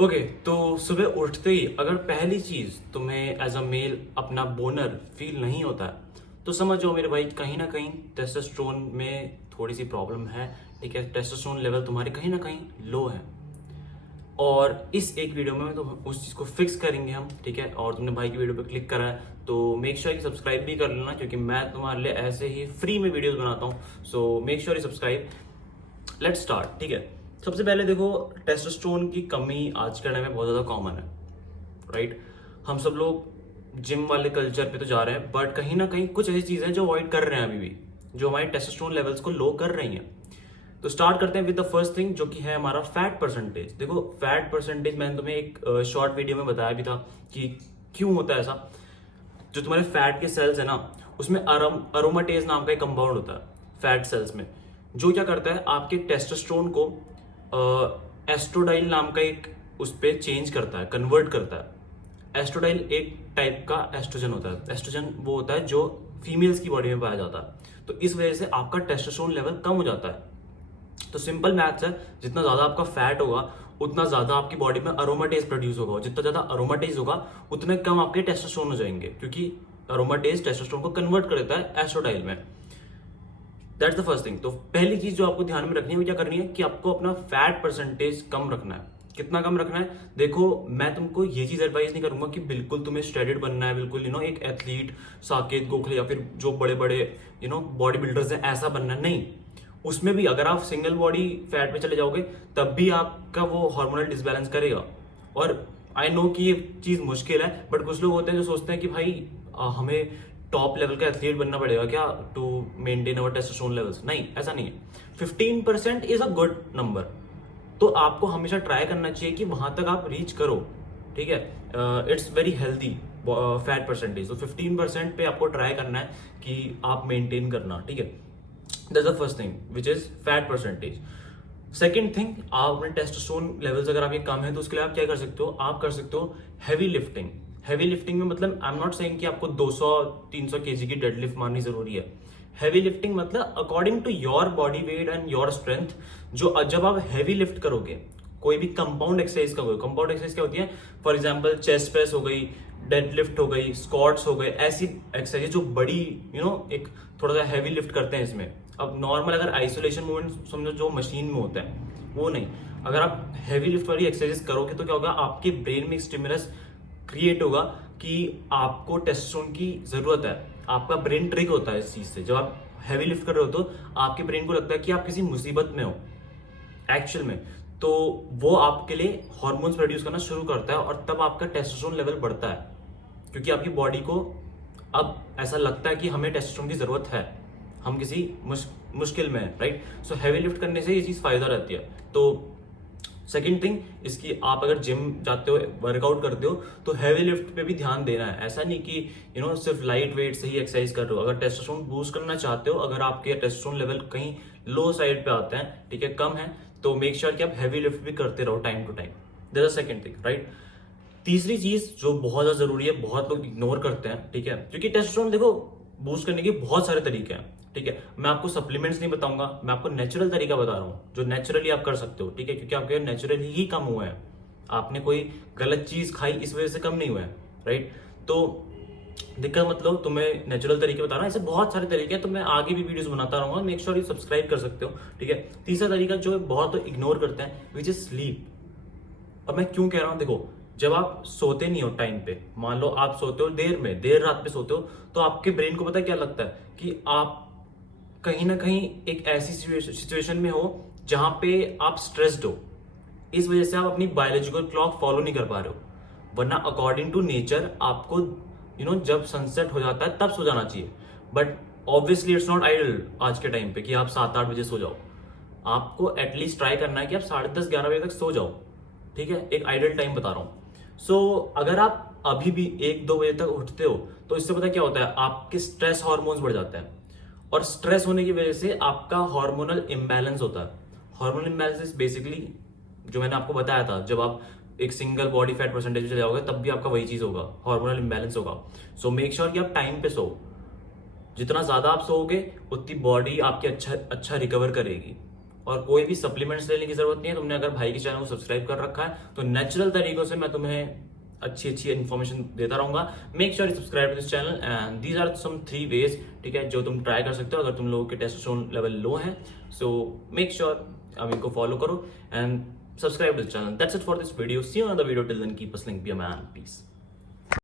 Okay तो सुबह उठते ही अगर पहली चीज तुम्हें एज अ मेल अपना बोनर फील नहीं होता है तो समझ जाओ मेरे भाई कहीं ना कहीं टेस्टोस्टेरोन में थोड़ी सी प्रॉब्लम है। ठीक है, टेस्टोस्टेरोन लेवल तुम्हारे कहीं ना कहीं लो है और इस एक वीडियो में तो उस चीज को फिक्स करेंगे हम। ठीक है, और तुमने भाई की वीडियो पे क्लिक करा है तो मेक श्योर कि सब्सक्राइब भी कर लेना क्योंकि मैं तुम्हारे लिए ऐसे ही फ्री में वीडियोस बनाता हूँ। So make sure you subscribe. Let's start. ठीक है, सबसे पहले देखो, टेस्टोस्टेरोन की कमी आज के टाइम में बहुत ज्यादा कॉमन है। राइट, हम सब लोग जिम वाले कल्चर पे तो जा रहे हैं बट कहीं ना कहीं कुछ ऐसी चीजें जो अवॉइड कर रहे हैं अभी भी, जो हमारे टेस्टोस्टेरोन लेवल्स को लो कर रही हैं। तो स्टार्ट करते हैं विद द फर्स्ट थिंग जो कि है हमारा फैट परसेंटेज। देखो फैट परसेंटेज मैंने तुम्हें एक शॉर्ट वीडियो में बताया भी था कि क्यों होता है ऐसा। जो तुम्हारे फैट के सेल्स है ना, उसमें अरोमाटेज नाम का एक कंपाउंड होता है फैट सेल्स में, जो क्या करता है आपके टेस्टोस्टेरोन को एस्ट्रोडाइल नाम का एक उस पर चेंज करता है, कन्वर्ट करता है। एस्ट्रोडाइल एक टाइप का एस्ट्रोजन होता है। एस्ट्रोजन वो होता है जो फीमेल्स की बॉडी में पाया जाता है। तो इस वजह से आपका टेस्टोस्टेरोन लेवल कम हो जाता है। तो सिंपल मैथ्स है, जितना ज्यादा आपका फैट होगा उतना ज्यादा आपकी बॉडी में अरोमाटेज प्रोड्यूस होगा, और जितना ज्यादा अरोमाटेज होगा उतने कम आपके टेस्टोस्टेरोन हो जाएंगे, क्योंकि अरोमाटेज टेस्टोस्टेरोन को कन्वर्ट कर देता है एस्ट्रोडाइल में। That's the first thing. तो पहली चीज जो आपको ध्यान में रखनी है वो क्या करनी है कि आपको अपना फैट परसेंटेज कम रखना है। कितना कम रखना है? देखो मैं तुमको ये चीज एडवाइस नहीं करूंगा कि बिल्कुल तुम्हें स्ट्रेडेड बनना है, बिल्कुल एक एथलीट साकेत गोखले या फिर जो बड़े बड़े बॉडी बिल्डर्स हैं ऐसा बनना है। नहीं, उसमें भी अगर आप सिंगल बॉडी फैट पे चले जाओगे तब भी आपका वो हार्मोनल डिसबैलेंस करेगा। और आई नो कि ये चीज मुश्किल है बट कुछ लोग होते हैं जो सोचते हैं कि भाई हमें टॉप लेवल का एथलीट बनना पड़ेगा क्या to maintain our testosterone levels. नहीं, ऐसा नहीं है। 15% इज अ गुड नंबर, तो आपको हमेशा ट्राई करना चाहिए कि वहां तक आप रीच करो। ठीक है, it's very healthy fat percentage. तो 15% पे आपको ट्राई करना है कि आप मेंटेन करना। ठीक है, that's the first thing which is fat percentage. Second thing, आप अपने टेस्टोस्टेरोन लेवल्स अगर आपके कम है तो उसके लिए आप क्या कर सकते हो, आप कर सकते हो हैवी लिफ्टिंग। हैवी लिफ्टिंग में मतलब आई एम नॉट सेइंग कि आपको 200-300 केजी की डेडलिफ्ट मारनी जरूरी है। हैवी लिफ्टिंग मतलब according to your body weight and your strength. जो जब आप हैवी लिफ्ट करोगे, कोई भी कंपाउंड एक्सरसाइज करोगे, कंपाउंड एक्सरसाइज क्या होती है, फॉर एग्जाम्पल चेस्ट प्रेस हो गई, डेडलिफ्ट हो गई, स्क्वाट्स हो गए, ऐसी एक्सरसाइज जो बड़ी एक थोड़ा सा हैवी लिफ्ट करते हैं इसमें। अब नॉर्मल अगर आइसोलेशन मूवमेंट समझो जो मशीन में होता है वो नहीं, अगर आप हैवी लिफ्ट वाली एक्सरसाइज करोगे तो क्या होगा, आपके ब्रेन में एक स्टिमुलस क्रिएट होगा कि आपको टेस्टोस्टेरोन की जरूरत है। आपका ब्रेन ट्रिक होता है इस चीज से। जब आप हैवी लिफ्ट कर रहे हो तो आपके ब्रेन को लगता है कि आप किसी मुसीबत में हो एक्चुअल में, तो वो आपके लिए हार्मोन्स प्रोड्यूस करना शुरू करता है और तब आपका टेस्टोस्टेरोन लेवल बढ़ता है, क्योंकि आपकी बॉडी को अब ऐसा लगता है कि हमें टेस्टोस्टेरोन की जरूरत है, हम किसी मुश्किल में है। राइट, सो हैवी लिफ्ट करने से ये चीज फायदा रहती है। तो सेकेंड थिंग इसकी, आप अगर जिम जाते हो वर्कआउट करते हो तो हैवी लिफ्ट पे भी ध्यान देना है। ऐसा नहीं कि सिर्फ लाइट वेट से ही एक्सरसाइज कर रहे हो। अगर टेस्टोस्टेरोन बूस्ट करना चाहते हो, अगर आपके टेस्टोस्टेरोन लेवल कहीं लो साइड पे आते हैं, ठीक है, कम है, तो मेक श्योर कि आप हैवी लिफ्ट भी करते रहो time to time. That's the second thing. Right, तीसरी चीज जो बहुत ज्यादा जरूरी है, बहुत लोग इग्नोर करते हैं, ठीक है, क्योंकि टेस्टोस्टेरोन देखो बूस्ट करने के बहुत सारे तरीके हैं। ठीक है, मैं आपको सप्लीमेंट्स नहीं बताऊंगा, मैं आपको नेचुरल तरीका बता रहा हूँ जो नेचुरली आप कर सकते हो। ठीक है, क्योंकि आपके नेचुरली ही कम हुआ है, आपने कोई गलत चीज खाई इस वजह से कम नहीं हुआ है। राइट, तो दिक्कत मतलब तुम्हें नेचुरल तरीके बता रहा हूँ, ऐसे बहुत सारे तरीके हैं, तो मैं आगे भी वीडियोस बनाता रहूंगा। मेक श्योर यू सब्सक्राइब कर सकते हो। ठीक है, तीसरा तरीका जो बहुत लोग इग्नोर करते हैं विच इज स्लीप। अब मैं क्यों कह रहा हूँ, देखो जब आप सोते नहीं हो टाइम पे, मान लो आप सोते हो देर रात पे सोते हो, तो आपके ब्रेन को पता है क्या लगता है कि आप कहीं ना कहीं एक ऐसी सिचुएशन में हो जहां पे आप स्ट्रेस्ड हो। इस वजह से आप अपनी बायोलॉजिकल क्लॉक फॉलो नहीं कर पा रहे हो, वरना अकॉर्डिंग टू नेचर आपको जब सनसेट हो जाता है तब सो जाना चाहिए। But obviously it's not ideal आज के टाइम पे कि आप 7-8 बजे सो जाओ। आपको एटलीस्ट ट्राई करना है कि आप 10:30-11 बजे तक सो जाओ। ठीक है, एक आइडल टाइम बता रहा हूं। सो अगर आप अभी भी 1-2 बजे तक उठते हो तो इससे पता क्या होता है, आपके स्ट्रेस हार्मोन्स बढ़ जाते हैं, और स्ट्रेस होने की वजह से आपका हार्मोनल इम्बैलेंस होता है। हार्मोनल इम्बैलेंस बेसिकली जो मैंने आपको बताया था, जब आप एक सिंगल बॉडी फैट परसेंटेज चले जाओगे तब भी आपका वही चीज होगा, हार्मोनल इम्बैलेंस होगा। सो मेक श्योर कि आप टाइम पे सो। जितना ज्यादा आप सोओगे उतनी बॉडी आपकी अच्छा रिकवर करेगी। और कोई भी सप्लीमेंट्स लेने की जरूरत नहीं है। तुमने अगर भाई के चैनल को सब्सक्राइब कर रखा है तो नेचुरल तरीकों से मैं तुम्हें अच्छी अच्छी इन्फॉर्मेशन देता रहूंगा। Make sure subscribe to this channel and these are some 3 ways, ठीक है, जो तुम ट्राई कर सकते हो अगर तुम लोगों के टेस्टोस्टेरोन लेवल लो है। सो मेक श्योर अब इनको फॉलो करो and subscribe to this channel. That's it for this video. See you on the video, till then keep listening, be a man, piece.